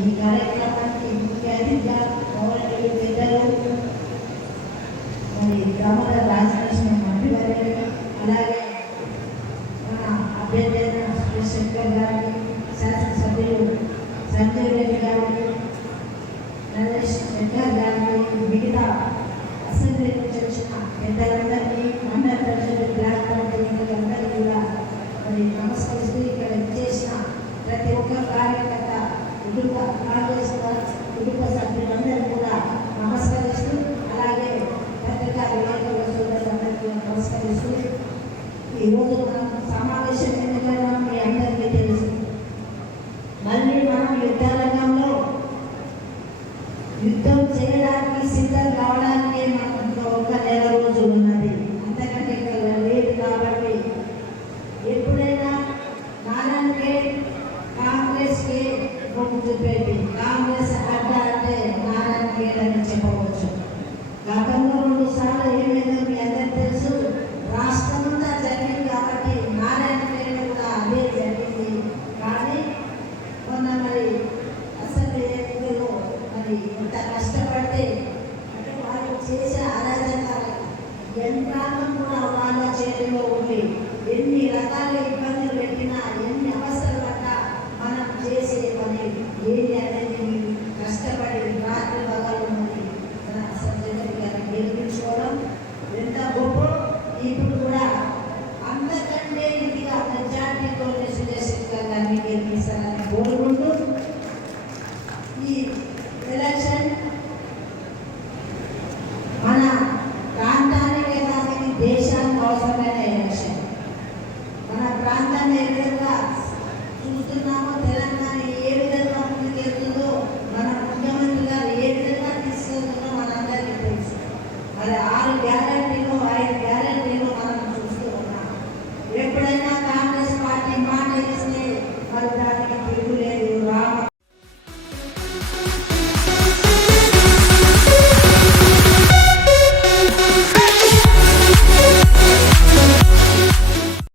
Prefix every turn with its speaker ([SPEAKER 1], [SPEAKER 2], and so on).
[SPEAKER 1] ఈ కార్యక్రమానికి ముఖ్య అతిథిగా గౌరవనీయులు పెద్దలు మరి దామోదర్ రాజకృష్ణ మంత్రి గారిని అలాగే మన అభ్యర్థి అయిన శ్రీ శంకర్ గారిని శాసనసభ్యులు సంజయ్ రెడ్డి గారిని ఈరోజు మనం సమావేశం ఎందుకన్నా మీ అందరికీ తెలుసు మళ్ళీ మనం యుద్ధ రంగంలో యుద్ధం చేయడానికి సిద్ధం కావడానికి మనకు ఒక నెల రోజు ఉన్నది అంతకంటే ఇంకా లేదు కాబట్టి ఎప్పుడైనా నారాయణకే కాంగ్రెస్కి మొగ్గు చూపేది ఏది అనేది కష్టపడి రాత్రి పగలు మరి మన గారిని గెలిపించుకోవడం ఎంత గొప్ప ఇప్పుడు కూడా అంతకంటే ఇదిగా మెజార్టీతో సుజయశంకర్ గారిని కోరుకుంటూ ఈ ఎలక్షన్ మన ప్రాంతానికే కాదు దేశానికి అవసరమైన ఎలక్షన్ మన ప్రాంతాన్ని ఏ విధంగా చూస్తున్నామో తెలంగాణ அது ஆறு பேர்